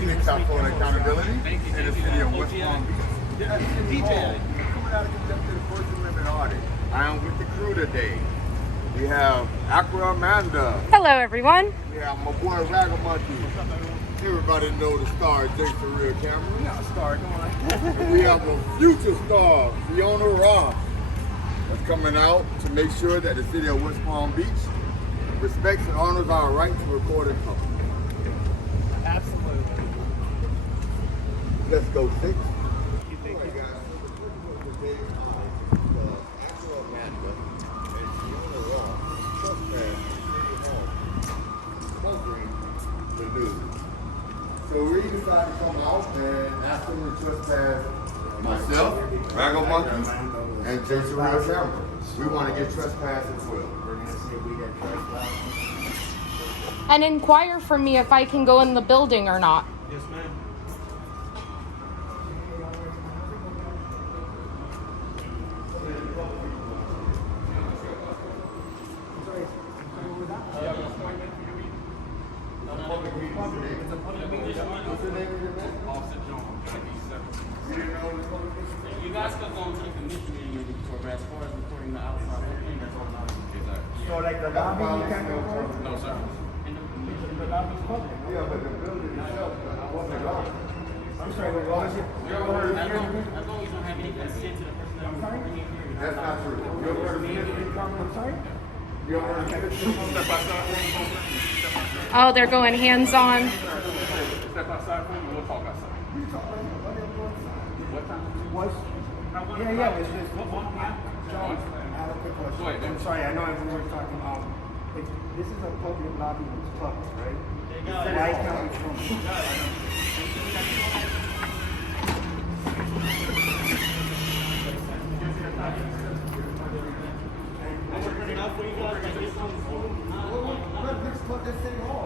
techniques are for accountability in the city of West Palm Beach. Coming out to the First Amendment audit. I am with the crew today. We have Aqua Amanda. Hello, everyone. We have my boy Ragamuffin. Everybody know the star, Jason Real Camera. We're not a star, come on. And we have a future star, Fiona Ross, that's coming out to make sure that the city of West Palm Beach respects and honors our right to record in public. Absolutely. Let's go, Six. So we decided to come out and ask them to trespass myself, Raggle Monkey, and Jason Real Camera. We want to get trespass as well. We're going to see if we get trespass. And inquire from me if I can go in the building or not. Yes, ma'am. You guys can go into the commission meeting before, but as far as recording the outside, everything that's on the So like the lobby, you can't go for? No, sir. The lobby's public. Yeah, but the building itself, wasn't locked. I'm sorry, what was it? As long as you don't have anything said to the person that was bringing it here. That's not true. Your word I'm sorry? Your word Oh, they're going hands-on. Step outside for me, we'll talk outside. What time? Was? Yeah, it's just, John, I have a quick question. Go ahead. I'm sorry, I know we were talking about, this is a public lobby with clubs, right? Why can't we film it?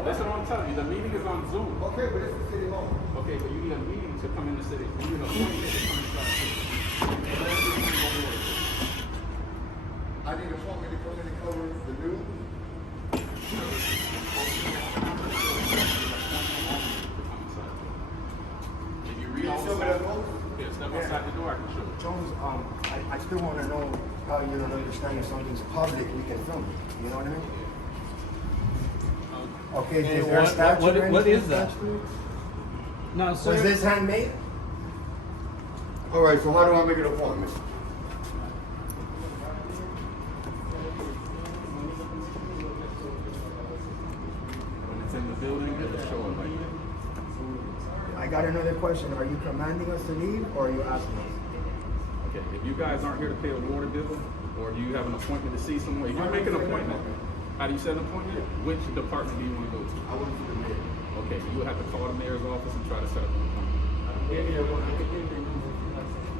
Listen, what I'm telling you, the meeting is on Zoom. Okay, but it's the city hall. Okay, but you need a meeting to come in the city. You need an appointment to come inside the city. I need a appointment to come in and cover the news. If you read all the yeah, step outside the door, I can show you. Jones, I still want to know how you don't understand if something's public, we can film it. You know what I mean? Okay, is there a statute or what anything is that? attached to it? No, Was sir. this handmade? All right, so how do I make an appointment? When it's in the building, it'll show it like that. I got another question. Are you commanding us to leave or are you asking us? Okay, if you guys aren't here to pay a water bill, or do you have an appointment to see someone, if you make an appointment, how do you set an appointment? Which department do you want to go to? I want to see the mayor. Okay, you would have to call the mayor's office and try to set up an appointment.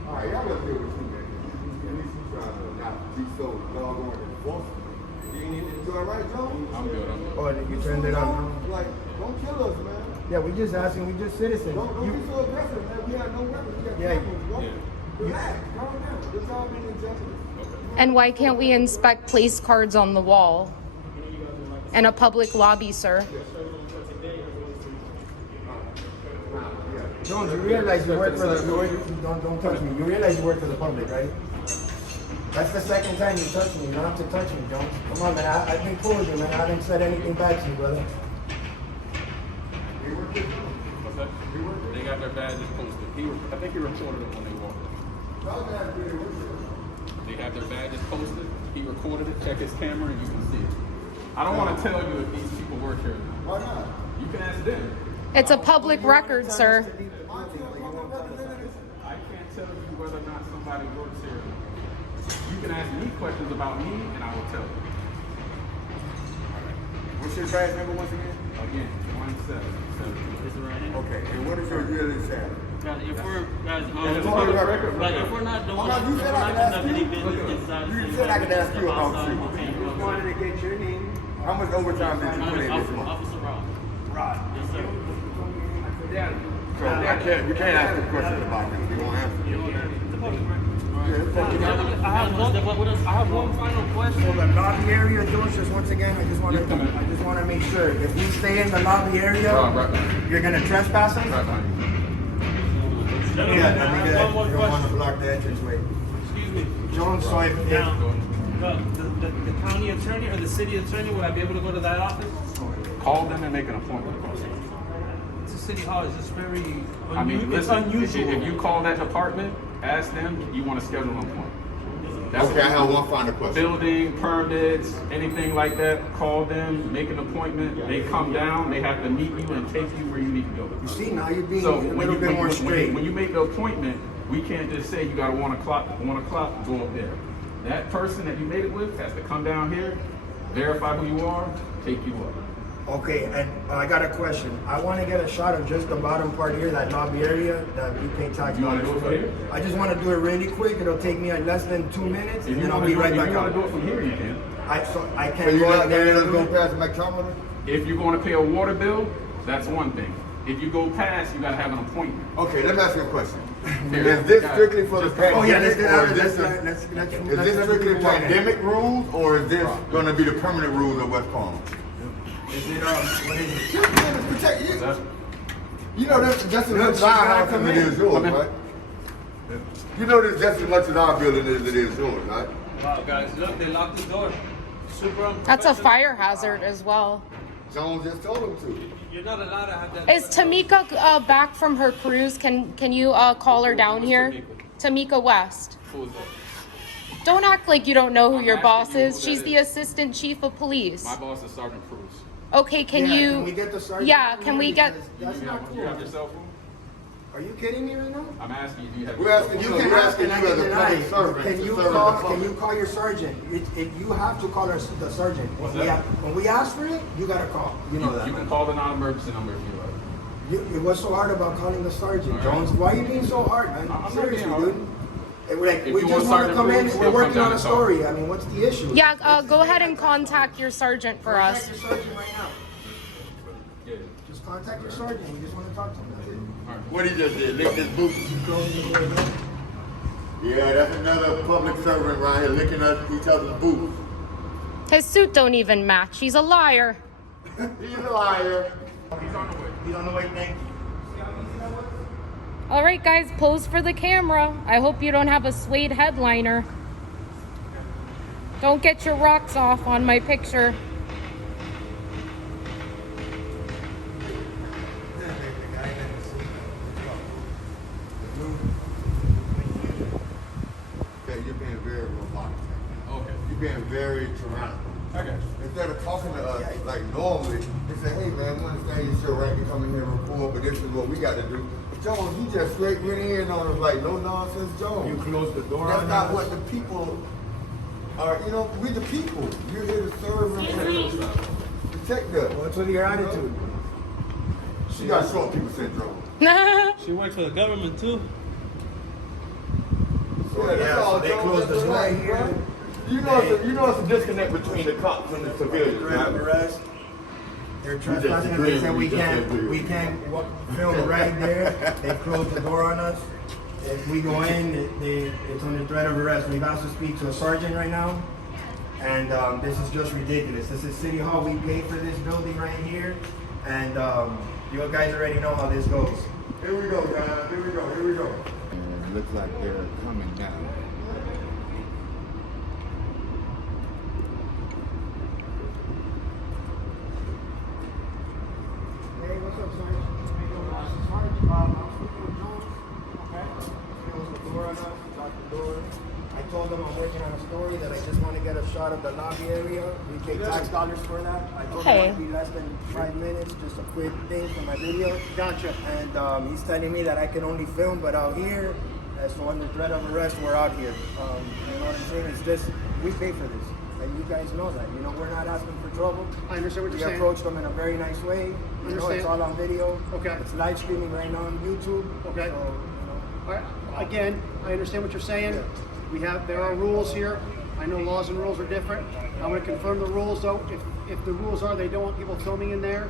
All right, y'all gotta deal with you, man. At least you trying to not be so doggone enforcement. You all right, Joe? I'm good, I'm good. Or you turned it on? Like, don't kill us, man. Yeah, we just asking, we just citizens. Don't be so aggressive, man. We have no weapons. We have Yeah, cameras, bro. Yeah. Relax, calm down. This all being in jeopardy. And why can't we inspect place cards on the wall? And a public lobby, sir. Jones, you realize you work for the, don't touch me. You realize you work for the public, right? That's the second time you touched me. You don't have to touch me, Jones. Come on, man. I've been cool with you, man. I haven't said anything bad to you, brother. What's that? They got their badges posted. I think he recorded it when they walked in. They have their badges posted. He recorded it. Check his camera and you can see it. I don't want to tell you if these people work here. Why not? You can ask them. It's a public record, sir. I can't tell you whether or not somebody works here. You can ask me questions about me and I will tell you. What's your badge number once again? Again, 1772. Is it right here? Okay, and what is your yearly salary? Guys, if we're guys, it's on the record. like if we're not doing, You if we're said I not could ask conducting any you. business inside the You city, said I could ask you about outside, you. we can't go Just wanted to get your name. How much overtime did you My put name in is this month? Officer Rob. Rod. Yes, sir. Yeah. So I can't, you can't ask the question about him. You won't answer. It's a public record. I have one final So question. the lobby area, Jones, just once again, I just want to make sure, if we stay in the lobby area, Right. you're gonna trespass us? Right behind you. Gentlemen, Yeah, I I mean, have one more you don't want to question. block the entranceway. Excuse me. Jones, so if, Now, the county attorney or the city attorney, would I be able to go to that office? Call them and make an appointment. It's a city hall. It's just very I mean, it's listen, unusual. if you call that department, ask them, you want to schedule an appointment. That's Okay, I have one final question. building permits, anything like that, call them, make an appointment. They come down, they have to meet you and take you where you need to go. you see, now you're being So a little bit more straight. when you make the appointment, we can't just say you got a 1 o'clock, go up there. That person that you made it with has to come down here, verify who you are, take you up. Okay, and I got a question. I want to get a shot of just the bottom part here, that lobby area that we pay tax You wanna dollars do it for. from here? I just want to do it really quick. It'll take me less than 2 minutes, If and you then I'll want be to right back do out. it from here, you can. I So can't you go out let there us and go do it. past the McTominay? If you're going to pay a water bill, that's one thing. If you go past, you got to have an appointment. Okay, let me ask you a question. Here, Is this got it. strictly for the pandemic? Oh yeah, let's get out or of is this. is this strictly pandemic rules, or is this going to be the permanent rules of West Palm? Is it what is it? Protect you. That's- You know that's just as Look, much she's as our gotta house come as it in. is yours, Come in. right? You know this just as much as our building as it is yours, right? Wow, guys, look, they locked the door. Super That's a unprofessional. fire hazard as well. Jones just told him to. You're not allowed to have that. Is Tamika back from her cruise? Can you call her down here? Tamika West. Who is that? Don't act like you don't know who your I'm boss asking you is. who She's that the is. assistant chief of police. My boss is Sergeant Cruz. Okay, can Yeah, you? Can we get the sergeant? Yeah, can we get? Because That's not You have cool. your cell phone? Are you kidding me right now? I'm asking you, do you have We're your cell asking You phone? can We're ask asking and I you can as a deny. public servant Can to you serve the call? public. Can you call your sergeant? You have to call the sergeant. What's When that? we ask for it, you gotta call. You know that. You can man. call the non-emergency number if you like. What's so hard about calling the sergeant, All right. Jones? Why are you being so hard, man? I'm not Seriously, being hard. dude. Like, If we you just want want to Sergeant come in. Cruz, We're he'll come working down on a and talk. story. I mean, what's the issue? Yeah, go ahead and contact your sergeant for us. Contact your sergeant right now. Yeah. Just contact your sergeant. We just want to talk to him. That's it. All right. What he just did, lick his boots. Yeah, that's another public servant right here licking us each other's boots. His suit don't even match. He's a liar. He's a liar. He's on the way. He's on the way. Thank you. All right, guys, pose for the camera. I hope you don't have a suede headliner. Don't get your rocks off on my picture. Yeah, you're being very robotic. Okay. You're being very tyrannical. I got you. Instead of talking to us like normally, they say, hey man, we understand you still right to come in here and record, but this is what we got to do. Jones, he just straight went in on us like no nonsense, Jones. You close the door That's on not us. what the people are, you know, we the people. You're here to serve and protect us. What's with your attitude? She got short people syndrome. She works for the government too. Yeah, so they Jones, closed the that's door right, here. bro. You know it's a disconnect between the cops and the civilians. Threat of Right? arrest. They're just trespassing. agree, They said we just agree. we can't film right there. They closed the door on us. If we go in, it's under threat of arrest. We've asked to speak to a sergeant right now, and this is just ridiculous. This is City Hall. We paid for this building right here, and you guys already know how this goes. Here we go, guys. Here we go. Here we go. And it looks like they're coming down. Hey, what's up, Sergeant? Sergeant, I'm speaking with Jones. Okay. Closed the door on us, locked the door. I told them I'm working on a story that I just want to get a shot of the lobby area. We pay tax dollars for that. I told Okay. him it'd be less than 5 minutes, just a quick thing for my video. Gotcha. And he's telling me that I can only film, but out here, so under threat of arrest, we're out here. You know what I'm saying? It's just, we pay for this. And you guys know that. You know, we're not asking for trouble. I understand what We you're saying. approached them in a very nice way. You know, it's Understand. all on video. Okay. It's live streaming right now on YouTube. Okay. So, you know. All right. Again, I understand what you're saying. Yeah. There are rules here. I know laws and rules are different. I'm going to confirm the rules though. If the rules are they don't want people filming in there,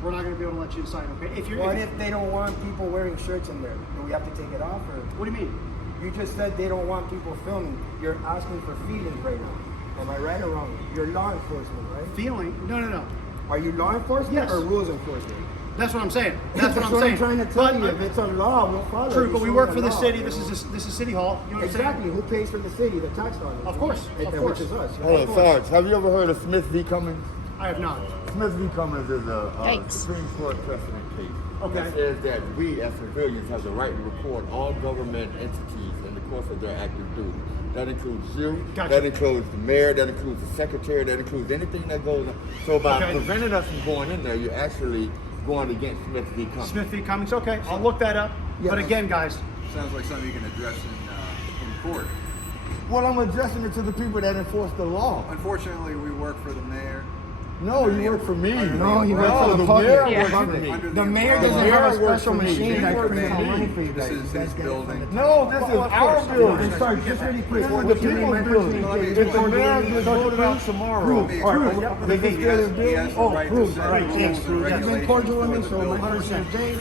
we're not going to be able to let you inside. Okay. What if they don't want people wearing shirts in there? Do we have to take it off or? What do you mean? You just said they don't want people filming. You're asking for feelings right now. Am I right or wrong? You're law enforcement, right? Feeling? No. Are you law enforcement Yes. or rules enforcement? That's what I'm saying. That's what I'm I'm saying. trying to tell But- you. If it's a law, we'll follow. True, You but we show work me for a the law, city. you This know? is City Hall. You know what I'm saying? Exactly. Who pays for the city? The tax dollars. Of course. Of course. Which is us. Hold on, Sarge. Have you ever heard of Smith v. Cummings? I have not. Smith v. Cummings is a Yikes. Supreme Court precedent case. Okay. It says that we as civilians have the right to record all government entities in the course of their active duty. That includes you, Gotcha. that includes the mayor, that includes the secretary, that includes anything that goes on. So by Okay. preventing us from going in there, you're actually going against Smith v. Cummings. Smith v. Cummings. Okay, I'll look that up. Yeah. But again, guys, Sounds like something you can address in court. Well, I'm addressing it to the people that enforce the law. Unfortunately, we work for the mayor. No, you work for me. No, you work for the the public. mayor Yeah. works for Under me. The mayor umbrella- doesn't mayor have a works special for me. machine He that works creates for money me. for you This guys. is You guys his get it from building. the No, this is our building. And start just really quick. This is the What's your people's name? building. Mention If the mayor gets voted out tomorrow, Prove. they All can right, still yeah, they He can has, still he has the Oh, right to prove. set All right, rules thanks. and You've been regulations cordial for with me, the so my building. first name is Jay.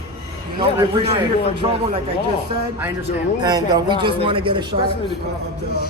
You Yeah, know, I we're appreciate not it. here for trouble, like I just said. I understand. And we just want to get a shot of the Yeah,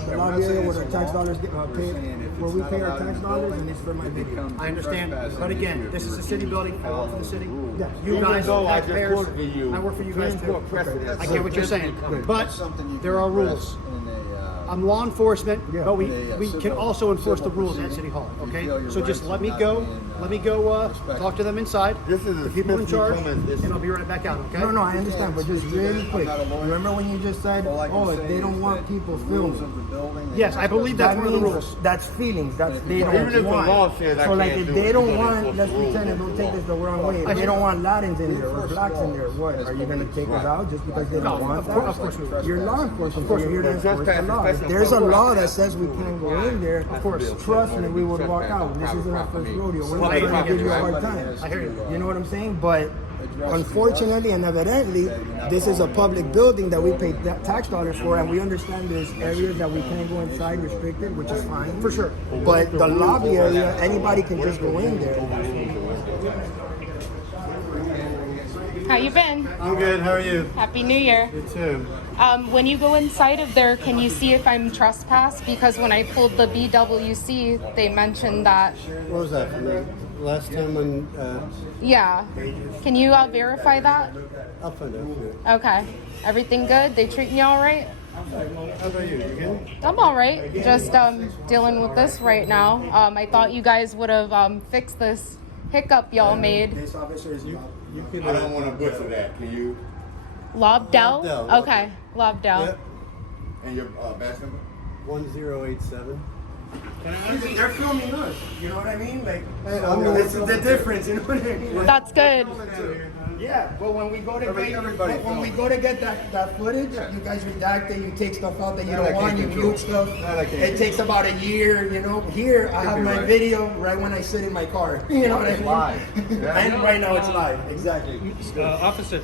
we're lobby not area saying where the it's a tax law. dollars get We're paid, saying if where it's we not pay our allowed in tax the dollars, building, and it's for my it video. becomes I understand. trespassing But again, issue this if is you a city refuse building. to I work for follow the city. rules. Yeah. You Even guys, though I just taxpayers, quoted to you, I work for you guys Supreme too. Court precedent. I get what you're saying. But That's something you there can are address rules. in a, I'm law enforcement, Yeah. but we in a, we can civil- also enforce the civil rules at proceeding. City Hall. You Okay, feel your so just rights let are me not go. being, Let me go respected. talk to them inside. This is a The people in Smith v. charge, Cummings issue. and I'll be right back out. Okay. No, I understand, but just really quick. not a lawyer. Remember when you just said, All I can oh, if say they is don't want that people the rules filming. of the building, Yes, I believe that's one of the means rules. That's feelings. That's they Even don't if the want. law says I So like can't if do they it, don't you're gonna want, enforce let's the rules pretend, of don't the take law. this the wrong way. If they don't want Latins in there or blacks in there, what? Are you gonna take us out just because they don't want that? Of course we will. You're law enforcement. So you're here to enforce the law. If Trespass, there's a law that says we can't go in there, of course, trust me, we would walk out. This isn't our first rodeo. We're not trying to give you a hard time. I hear you. You know what I'm saying? But unfortunately and evidently, this is a public building that we pay tax dollars for, and we understand there's areas that we can't go inside restricted, which is fine. For sure. But the lobby area, anybody can just go in there. How you been? I'm good. How are you? Happy New Year. You too. When you go inside of there, can you see if I'm trespassed? Because when I pulled the BWC, they mentioned that. What was that from the last time when? Yeah. Can you verify that? I'll find out for you. Okay. Everything good? They treating you all right? How about you? You good? I'm all right. Just dealing with this right now. I thought you guys would have fixed this hiccup y'all made. This officer is You could. I don't want to butcher that. Can you? Lobdell? Lobdell. Okay. Lobdell. Yep. And your badge number? 1087. They're filming us. You know what I mean? Like, I'm this is the difference. You know what I mean? That's good. Yeah, but when we go to get that footage, you guys redact it, you take stuff out that you don't want, you mute stuff. It takes about a year, you know. Here, I have my video right when I sit in my car. You know what I mean? And right now it's live. Exactly. Officer,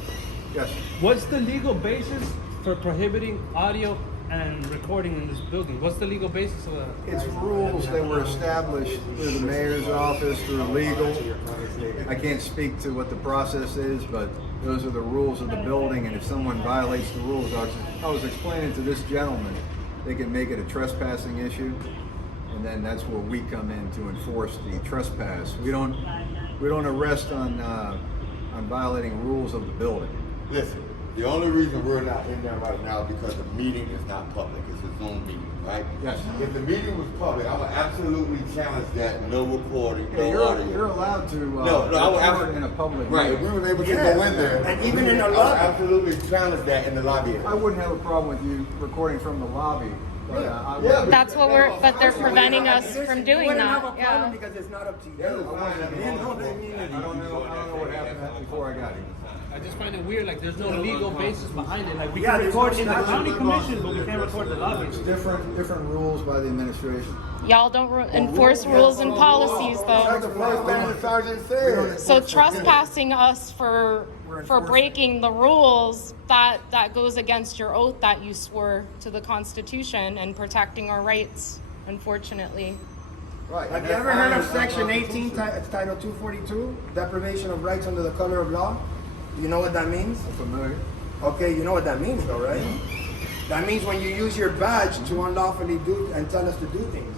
Yes. what's the legal basis for prohibiting audio and recording in this building? What's the legal basis of that? It's rules that were established through the mayor's office, through legal. I can't speak to what the process is, but those are the rules of the building, and if someone violates the rules, I was explaining to this gentleman, they can make it a trespassing issue, and then that's where we come in to enforce the trespass. We don't arrest on violating rules of the building. Listen, the only reason we're not in there right now is because the meeting is not public. It's a Zoom meeting, right? Yes. If the meeting was public, I would absolutely challenge that. No recording, Yeah, no audio. you're allowed to No, I would record in a public Right, if meeting. we were able to go in there, And even in the I would lobby. absolutely challenge that in the lobby. I wouldn't have a problem with you recording from the lobby, but I would. Yeah, That's what but they're preventing us from doing wouldn't have a that. problem Yeah. because it's not up to you. That was fine. You know what I mean? I don't know what happened before I got here. I just find it weird, like there's no legal basis behind it. Like we Yeah, can there's record no in the statute. county commission, but we can't record the lobby. Different rules by the administration. Y'all don't enforce rules and policies That's though. the first thing the sergeant said. So trespassing us for breaking the rules, that goes against your oath that you swore to the Constitution and protecting our rights, unfortunately. Right. Have you ever heard of Section 18, Title 242, deprivation of rights under the color of law? You know what that means? Familiar? Okay, you know what that means though, right? That means when you use your badge to unlawfully do and tell us to do things,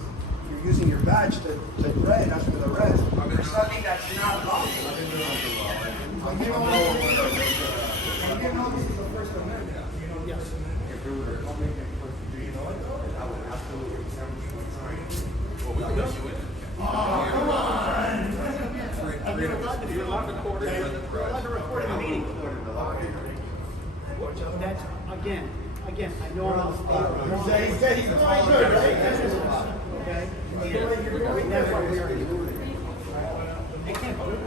you're using your badge to threaten us with arrest for something that's not lawful. And you know this is the First Amendment. Yes. You're allowed to record in a meeting. That's, again, I know I'm on the spot. Okay? And that's why we are here. They can't vote.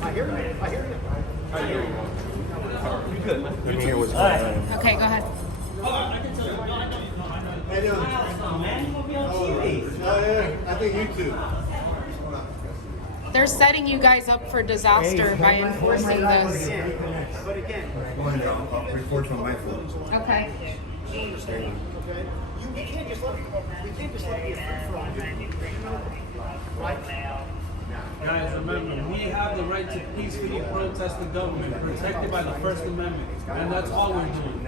I hear you. Okay, go ahead. I think you too. They're setting you guys up for disaster by enforcing this. But again, Report from my phone. Okay. okay? We can't just let it be a free for all. Right? Guys, remember, we have the right to peacefully protest the government, protected by the First Amendment, and that's all we're doing.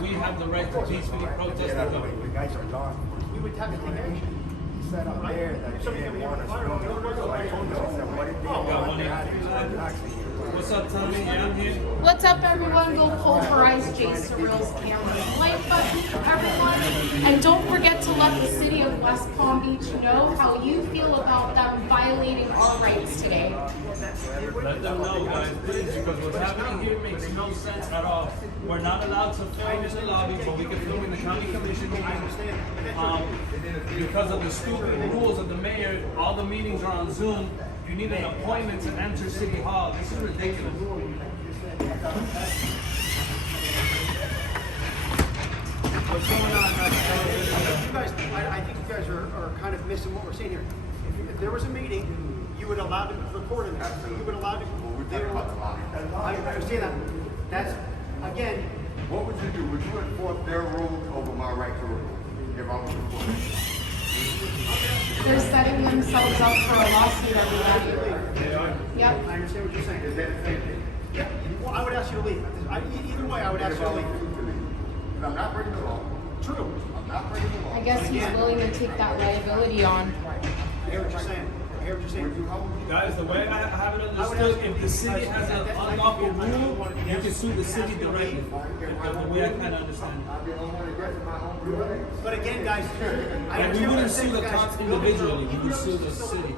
We have the right to peacefully protest the government. The guys are gone. We would have to take action. Said up there that they didn't want us to go. So I told them, what if they Got want one to here. What's up, Tommy? Yeah, I'm here. What's up, everyone? Go pulverize Jay Surreal's camera. Like button, everyone. And don't forget to let the city of West Palm Beach know how you feel about them violating our rights today. Let them know, guys, please, because what's happening here makes no sense at all. We're not allowed to film in the lobby, but we can film in the county commission meeting. Because of the stupid rules of the mayor, all the meetings are on Zoom. You need an appointment to enter City Hall. This is ridiculous. What's going on? I think you guys are kind of missing what we're saying here. If there was a meeting, you would allow to record in there. You would allow to. I understand that. That's again. What would you do? Would you enforce their rules over my right to record if I was recording? They're setting themselves up for a lawsuit, everybody. Yep. I understand what you're saying. Is that the same thing? Yeah. Well, I would ask you to leave. Either way, I would ask you to leave. But I'm not breaking the law. True. I'm not breaking the law. I guess he's willing to take that liability on. I hear what you're saying. Guys, the way I have it understood, if the city has an unlawful rule, you can sue the city directly. The way I kind of understand. But again, guys, And we wouldn't sue the cops individually, we would sue the city.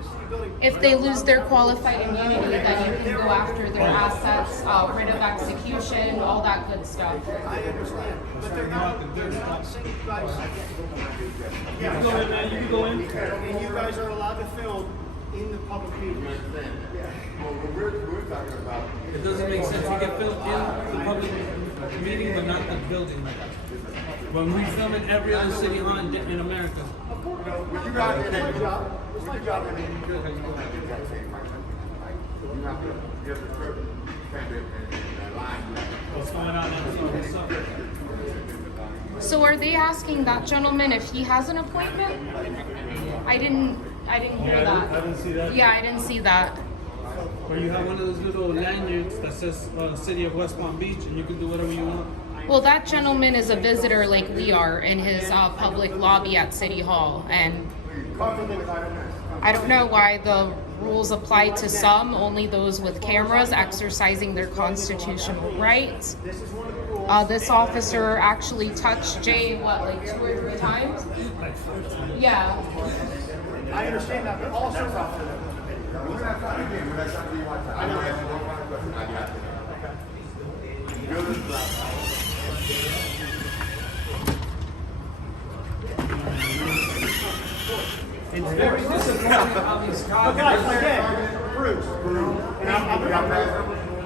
If they lose their qualified immunity, then you can go after their assets, writ of execution, all that good stuff. I understand. But they're not saying you guys. You can go in, man, you can go in. And you guys are allowed to film in the public meeting. Well, we're talking about. It doesn't make sense, you can film in the public meeting, but not the building. When we film in every other city hall in America. Of course. When you got in there, you got in there, you don't have the exact same right. You have to serve kind of line. What's going on? What's up? So are they asking that gentleman if he has an appointment? I didn't hear that. I didn't see that. Yeah, I didn't see that. Or you have one of those little lanyards that says City of West Palm Beach, and you can do whatever you want. Well, that gentleman is a visitor like we are in his public lobby at City Hall, and I don't know why the rules apply to some, only those with cameras exercising their constitutional rights. This officer actually touched Jay, like 2 or 3 times? Yeah. I understand that, but also. It's very disappointing how these cops. Guys, again, Bruce, and I'm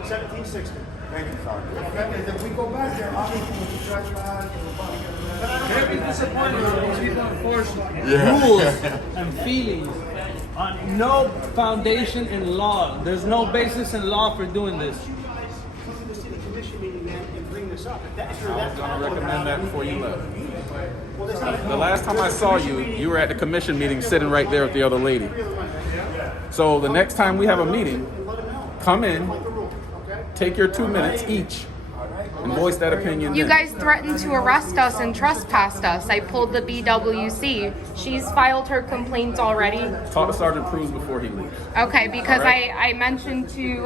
1760. Thank you, Sergeant. If we go back there, obviously with the trespass, Very disappointing how these people enforce rules and feelings on no foundation in law. There's no basis in law for doing this. You guys come to the city commission meeting then and bring this up. If that's your, I was going to recommend that before you left. Well, that's not The last time I saw you, you were at the commission meeting sitting right there with the other lady. So the next time we have a meeting, come in, like the rule, okay? take your 2 minutes each and voice that opinion. You then. guys threatened to arrest us and trespassed us. I pulled the BWC. She's filed her complaint already. Talk to Sergeant Cruz before he leaves. Okay, because Alright. I mentioned to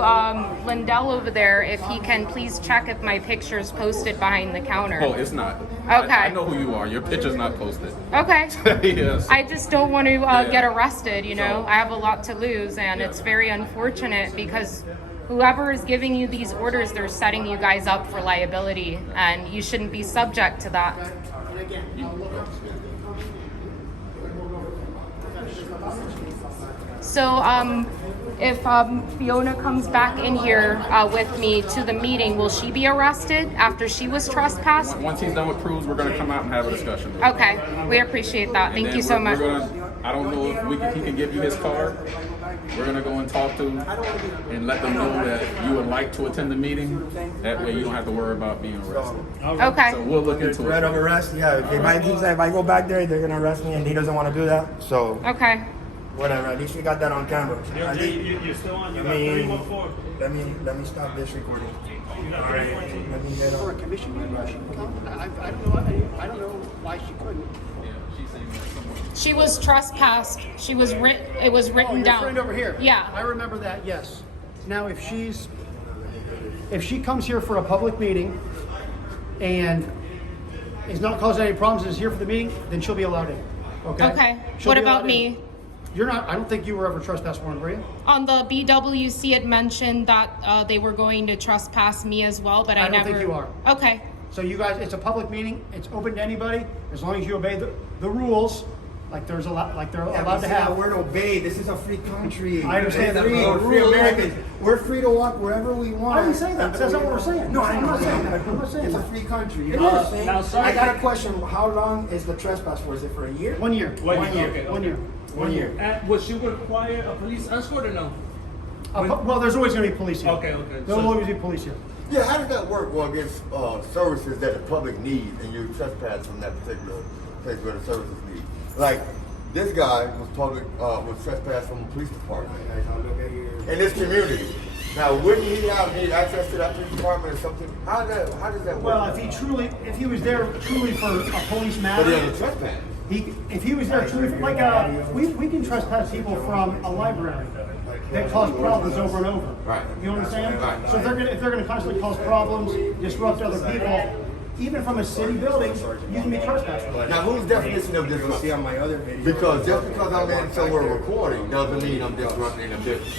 Lindell over there if he can please check if my picture's posted behind the counter. Oh, it's not. Okay. I know who you are. Your picture's not posted. Okay. Yes. I just don't want to get arrested, you know. I have a lot to lose, and it's very unfortunate because whoever is giving you these orders, they're setting you guys up for liability, and you shouldn't be subject to that. And again, So, if Fiona comes back in here with me to the meeting, will she be arrested after she was trespassed? Once he's done with Cruz, we're gonna come out and have a discussion. Okay, we appreciate that. Thank And you then so we're much. gonna, I don't know if he can give you his card. We're gonna go and talk to him and let them know that you would like to attend the meeting. That way you don't have to worry about being arrested. Okay. So we'll look into Threat it. of arrest, yeah. If I go back there, they're gonna arrest me, and he doesn't want to do that. So Okay. whatever. At least we got that on camera. At least- You're still on. You I got mean, 31-4. let me stop this recording. All right. Let me get for a on. commission meeting, she can come. I don't know why she couldn't. She was trespassed. She was it was Oh, written your down. friend over here. Yeah. I remember that, yes. Now, if she comes here for a public meeting and is not causing any problems, is here for the meeting, then she'll be allowed in. Okay? Okay. She'll What be about allowed in. me? You're not, I don't think you were ever trespass warned, were you? On the BWC had mentioned that they were going to trespass me as well, but I don't never. think you are. Okay. So you guys, it's a public meeting, it's open to anybody, as long as you obey the rules, like they're allowed to have. We're obey. This is a free country. I understand that, We're but free rules- Americans. We're free to walk wherever we want. I didn't say that. That's not what we're saying. No, I'm not saying that. I'm not saying It's a that. free country. You It know what is. I'm saying? Now, sorry. I got a question. How long is the trespass for? Is it for a year? 1 year. 1 year. Okay, 1 year. 1 year. And would she require a police escort or no? Well, there's always gonna be police here. Okay. There'll So- always be police here. Yeah, how does that work well against services that the public needs and you trespass from that particular place where the services need? Like, this guy was trespassed from the police department in this community. Now, wouldn't he need access to that police department or something? How does that work? Well, if he was there truly for a police But he matter, has a trespass. if he was there truly for, we can trespass people from a library that cause problems over and over. Right. You know what I'm saying? Right. So if they're gonna constantly cause problems, disrupt other people, even from a city building, you can be trespassing. Now, whose definition of See disruption? on my other video. Because just because I'm in somewhere recording doesn't mean I'm disrupting a business.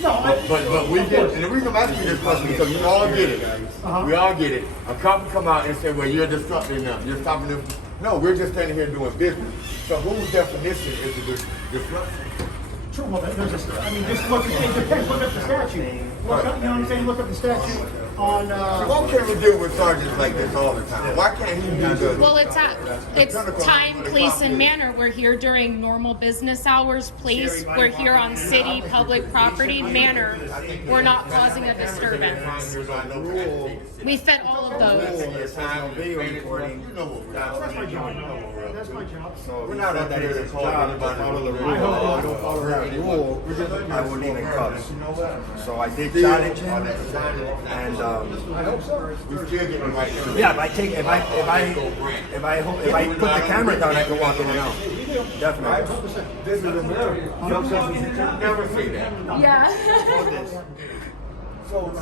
No, But we get, and the reason I'm asking this question is because we all get it. Uh-huh. We all get it. A cop come out and say, well, you're disrupting them. You're stopping them. No, we're just standing here doing business. So whose definition is the disruption? True, well, just look, it depends, look up the statute. Look up, you know what I'm saying, look up the statute on, Why can't we deal with sergeants like this all the time? Why can't he be the... Well, it's time, place, and manner. We're here during normal business hours. Place, we're here on city, public property. Manner, we're not causing a disturbance. We fit all of those. Video recording. You know what we're that's my job. That's my job. So We're not up here to call anybody. follow the rule. If I don't follow that rule, I will leave in cuffs. So I did challenge him, and I hope so. We're still getting right here. yeah, if I put the camera down, I can walk in and out. Definitely. This is America. You never say that. Yeah. So,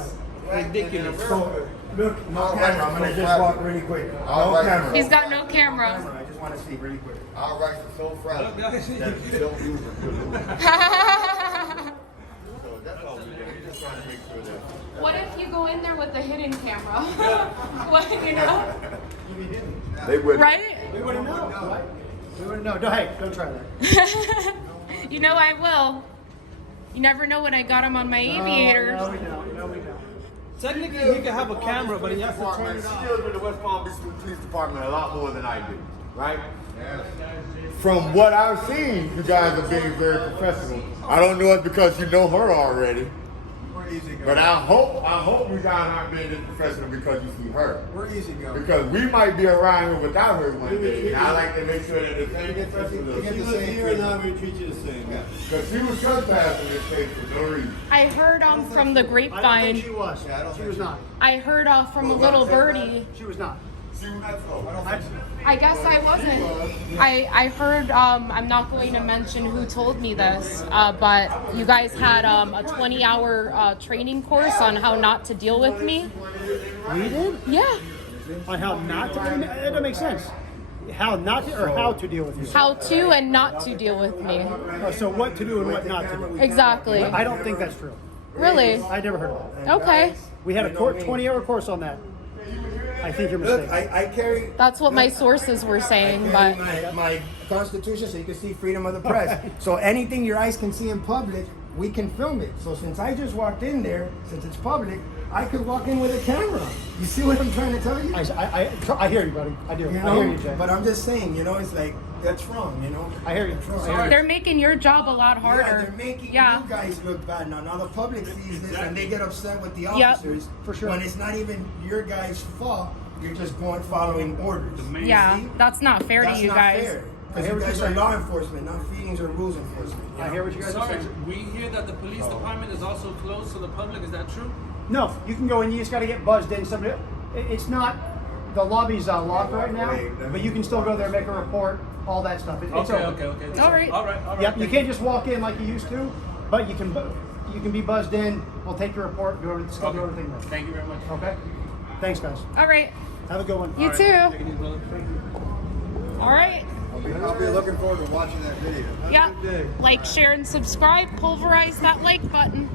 Ridiculous. So look, no camera. I'm gonna just walk really quick. No camera. He's got no camera. I just want to see really quick. our rights are so fragile that we don't use them. So that's all we're doing. We're just trying to make sure that... What if you go in there with a hidden camera? What, you know? They wouldn't. Right? We wouldn't know, right? We wouldn't know. No, hey, don't try that. You know I will. You never know when I got him on my aviators. No, we don't. No, we don't. Technically, he can have a camera, but he has to turn it off. Deals with the West Palm Beach Police Department a lot more than I do, right? From what I've seen, you guys are being very professional. I don't know it's because you know her already, easy going. But I hope you guys aren't being disprofessional because you see her. We're easy going. Because we might be around here without her one day. And I like to make sure that the same We get the She was same here and treatment. now we treat you the same. Because she was trespassing this case for no reason. I heard from the I don't think grapevine. she was. Yeah, I don't She think was so. not. I heard from a little birdie. She was not. She was not so. I guess I wasn't. I heard, I'm not going to mention who told me this, but you guys had a 20-hour training course on how not to deal with me. We did? Yeah. On how not to, that doesn't make sense. How not to, or how to deal with you. How to and not to deal with me. So what to do and what not to do. Exactly. I don't think that's true. Really? I never heard of that. Okay. We had a 20-hour course on that. I think you're Look, mistaken. I carry. That's what my sources were saying, I but carry my constitution so you can see freedom of the press. So anything your eyes can see in public, we can film it. So since I just walked in there, since it's public, I could walk in with a camera. You see what I'm trying to tell you? I hear you, buddy. I do. You I know? hear you, Jay. But I'm just saying, you know, it's like, that's wrong, you know? I hear you. I hear you. they're making your job a lot Yeah, harder. they're making Yeah. you guys look bad now. Now the public sees this and they get upset with the Yep. officers. For sure. When it's not even your guys' fault, you're just going following orders. Yeah, See? that's not fair That's to you not guys. fair. I Because hear you what guys you're are saying. law enforcement, not feelings or rules enforcement. you I know? hear what you guys are Sarge, saying. we hear that the police department is also closed to the public. Is that true? No, you can go in. You just got to get buzzed in. Somebody, it's not. The lobby's locked right now, but you can still go there, make a report, all that stuff. It's Okay, open. okay. All right. All right. Yep. You can't just walk in like you used to, but you can be buzzed in. We'll take your report. Do everything. Still do everything right. Thank you very much. Okay. Thanks, guys. All right. Have a good one. You Take too. it easy, brother. All right. I'll be looking forward to watching that video. Yeah. Like, share, and subscribe. Pulverize that like button.